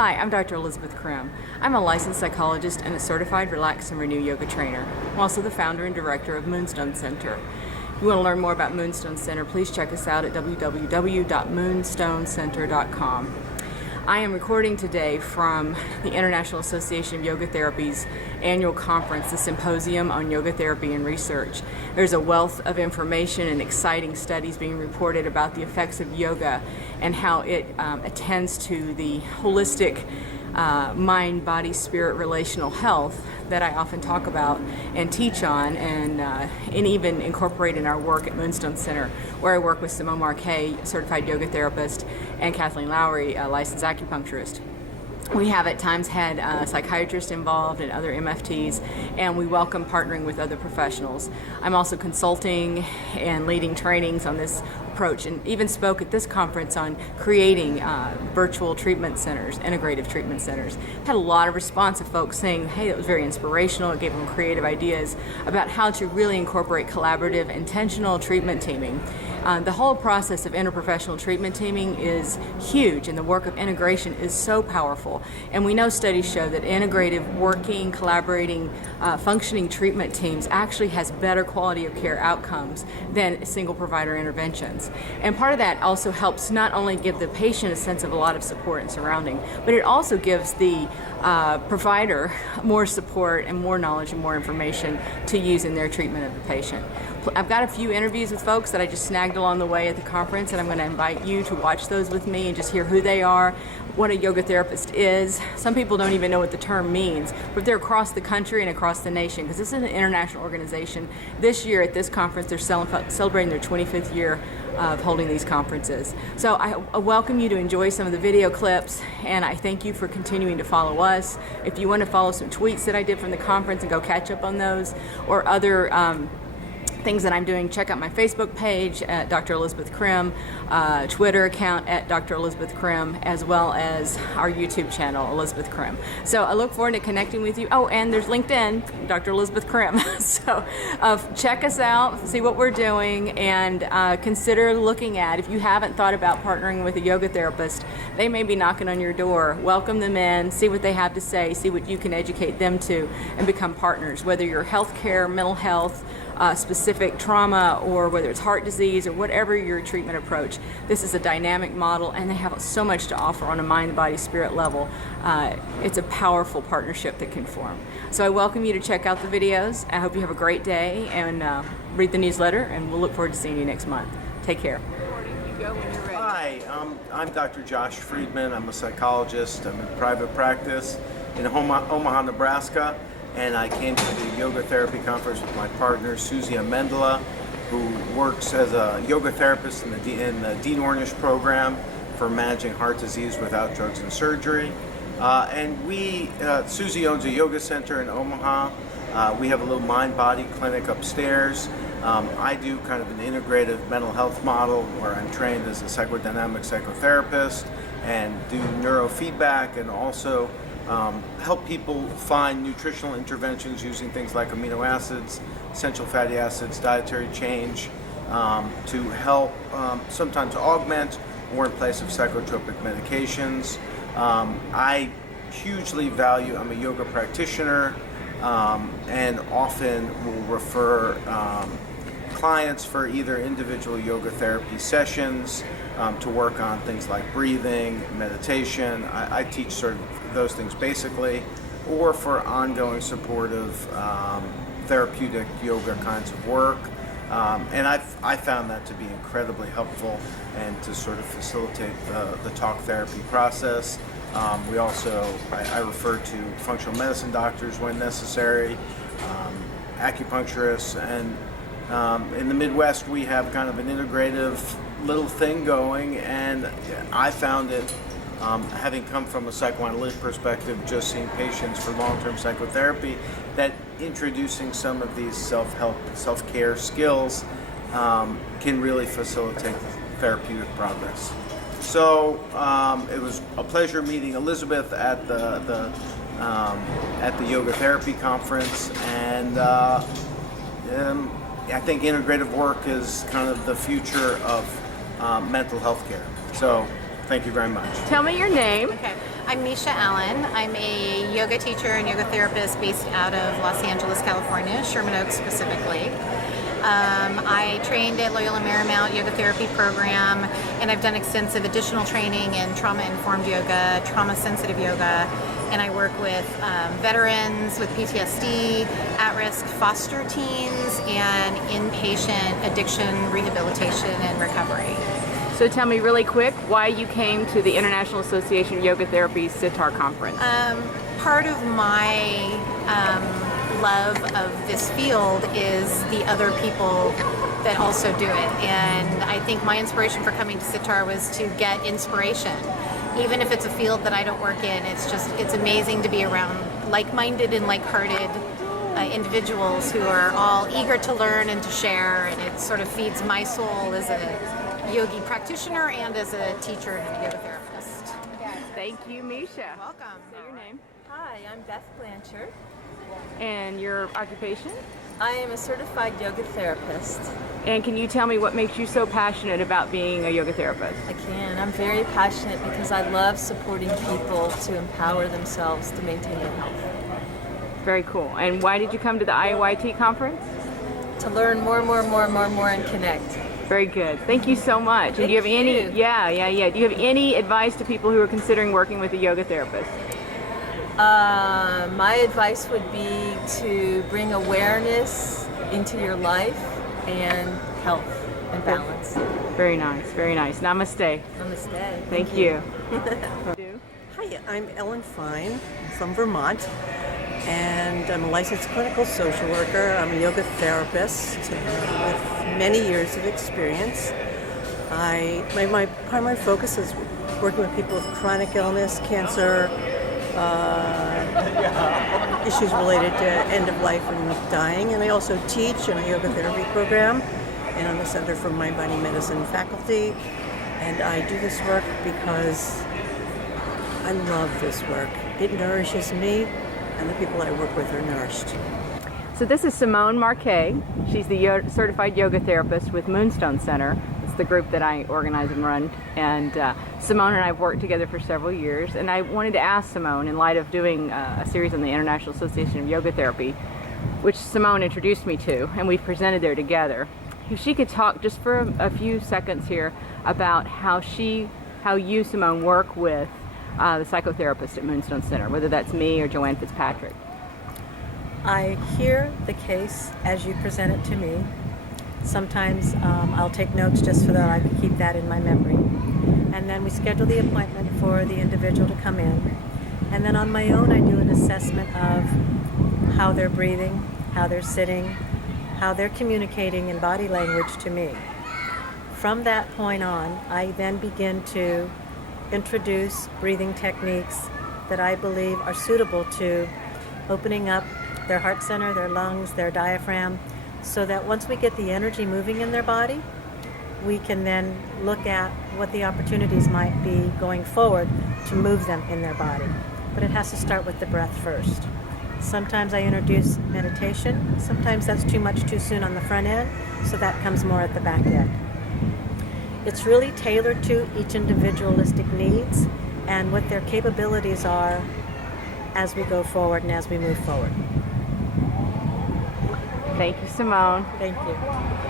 Hi, I'm Dr. Elisabeth Crim. I'm a licensed psychologist and a certified Relax and Renew yoga trainer. I'm also the founder and director of Moonstone Center. If you want to learn more about Moonstone Center, please check us out at www.moonstonecenter.com. I am recording today from the International Association of Yoga Therapy's annual conference, the Symposium on Yoga Therapy and Research. There's a wealth of information and exciting studies being reported about the effects of yoga and how it attends to the holistic mind, body, spirit, relational health that I often talk about and teach on and even incorporate in our work at Moonstone Center, where I work with Simone Marks, certified yoga therapist, and Kathleen Lowry, a licensed acupuncturist. We have at times had psychiatrists involved and other MFTs, and we welcome partnering with other professionals. I'm also consulting and leading trainings on this approach, and even spoke at this conference on creating virtual treatment centers, integrative treatment centers. Had a lot of response of folks saying, hey, that was very inspirational. It gave them creative ideas about how to really incorporate collaborative, intentional treatment teaming. The whole process of interprofessional treatment teaming is huge, and the work of integration is so powerful. And we know studies show that integrative, working, collaborating, functioning treatment teams actually has better quality of care outcomes than single provider interventions. And part of that also helps not only give the patient a sense of a lot of support and surrounding, but it also gives the provider more support and more knowledge and more information to use in their treatment of the patient. I've got a few interviews with folks that I just snagged along the way at the conference, and I'm going to invite you to watch those with me and just hear who they are, what a yoga therapist is. Some people don't even know what the term means, but they're across the country and across the nation, because this is an international organization. This year at this conference, they're celebrating their 25th year of holding these conferences. So I welcome you to enjoy some of the video clips, and I thank you for continuing to follow us. If you want to follow some tweets that I did from the conference and go catch up on those, or other things that I'm doing, check out my Facebook page at Dr. Elisabeth Crim, Twitter account at Dr. Elisabeth Crim, as well as our YouTube channel, Elisabeth Crim. So I look forward to connecting with you. Oh, and there's LinkedIn, Dr. Elisabeth Crim. So check us out, see what we're doing, and consider looking at, if you haven't thought about partnering with a yoga therapist, they may be knocking on your door. Welcome them in, see what they have to say, see what you can educate them to, and become partners, whether you're healthcare, mental health, specific trauma, or whether it's heart disease or whatever your treatment approach. This is a dynamic model, and they have so much to offer on a mind, body, spirit level. It's a powerful partnership that can form. So I welcome you to check out the videos. I hope you have a great day, and read the newsletter, and we'll look forward to seeing you next month. Take care. Hi, I'm Dr. Josh Friedman. I'm a psychologist. I'm in private practice in Omaha, Nebraska. And I came to the yoga therapy conference with my partner, Susie Amendala, who works as a yoga therapist in the Dean Ornish program for managing heart disease without drugs and surgery. Susie owns a yoga center in Omaha. We have a little mind-body clinic upstairs. I do kind of an integrative mental health model where I'm trained as a psychodynamic psychotherapist and do neurofeedback, and also help people find nutritional interventions using things like amino acids, essential fatty acids, dietary change, to help sometimes augment or in place of psychotropic medications. I hugely value, I'm a yoga practitioner, and often will refer clients for either individual yoga therapy sessions to work on things like breathing, meditation. I teach sort of those things basically, or for ongoing supportive therapeutic yoga kinds of work. And I found that to be incredibly helpful and to sort of facilitate the talk therapy process. I refer to functional medicine doctors when necessary, acupuncturists, and in the Midwest we have kind of an integrative little thing going, and I found it, having come from a psychoanalytic perspective, just seeing patients for long-term psychotherapy, that introducing some of these self-help, self-care skills can really facilitate therapeutic progress. So it was a pleasure meeting Elisabeth at the yoga therapy conference, and I think integrative work is kind of the future of mental health care. So thank you very much. Tell me your name. Okay. I'm Nisha Allen. I'm a yoga teacher and yoga therapist based out of Los Angeles, California, Sherman Oaks specifically. I trained at Loyola Marymount Yoga Therapy Program, and I've done extensive additional training in trauma-informed yoga, trauma-sensitive yoga, and I work with veterans with PTSD, at-risk foster teens, and inpatient addiction rehabilitation and recovery. So tell me really quick why you came to the International Association of Yoga Therapy Sitar Conference. Part of my love of this field is the other people that also do it, and I think my inspiration for coming to Sitar was to get inspiration. Even if it's a field that I don't work in, it's amazing to be around like-minded and like-hearted individuals who are all eager to learn and to share, and it sort of feeds my soul as a yogi practitioner and as a teacher and a yoga therapist. Thank you, Misha. Welcome. Say your name. Hi, I'm Beth Blanchard. And your occupation? I am a certified yoga therapist. And can you tell me what makes you so passionate about being a yoga therapist? I can. I'm very passionate because I love supporting people to empower themselves to maintain their health. Very cool. And why did you come to the IYT conference? To learn more and connect. Very good. Thank you so much. And do you have Thank any? you. Yeah. Do you have any advice to people who are considering working with a yoga therapist? My advice would be to bring awareness into your life and health and balance. Very nice. Very nice. Namaste. Namaste. Thank you. Hi, I'm Ellen Fein from Vermont, and I'm a licensed clinical social worker. I'm a yoga therapist with many years of experience. My primary focus is working with people with chronic illness, cancer, issues related to end of life and dying, and I also teach in a yoga therapy program and on the Center for Mind Body Medicine faculty. And I do this work because I love this work. It nourishes me, and the people I work with are nourished. So this is Simone Marks. She's the certified yoga therapist with Moonstone Center. It's the group that I organize and run. And Simone and I have worked together for several years. And I wanted to ask Simone, in light of doing a series on the International Association of Yoga Therapy, which Simone introduced me to, and we've presented there together, if she could talk just for a few seconds here about how you, Simone, work with the psychotherapist at Moonstone Center, whether that's me or Joanne Fitzpatrick. I hear the case as you present it to me. Sometimes I'll take notes just so that I can keep that in my memory. And then we schedule the appointment for the individual to come in. And then on my own, I do an assessment of how they're breathing, how they're sitting, how they're communicating in body language to me. From that point on, I then begin to introduce breathing techniques that I believe are suitable to opening up their heart center, their lungs, their diaphragm, so that once we get the energy moving in their body, we can then look at what the opportunities might be going forward to move them in their body. But it has to start with the breath first. Sometimes I introduce meditation. Sometimes that's too much too soon on the front end, so that comes more at the back end. It's really tailored to each individualistic needs and what their capabilities are as we go forward and as we move forward. Thank you, Simone. Thank you.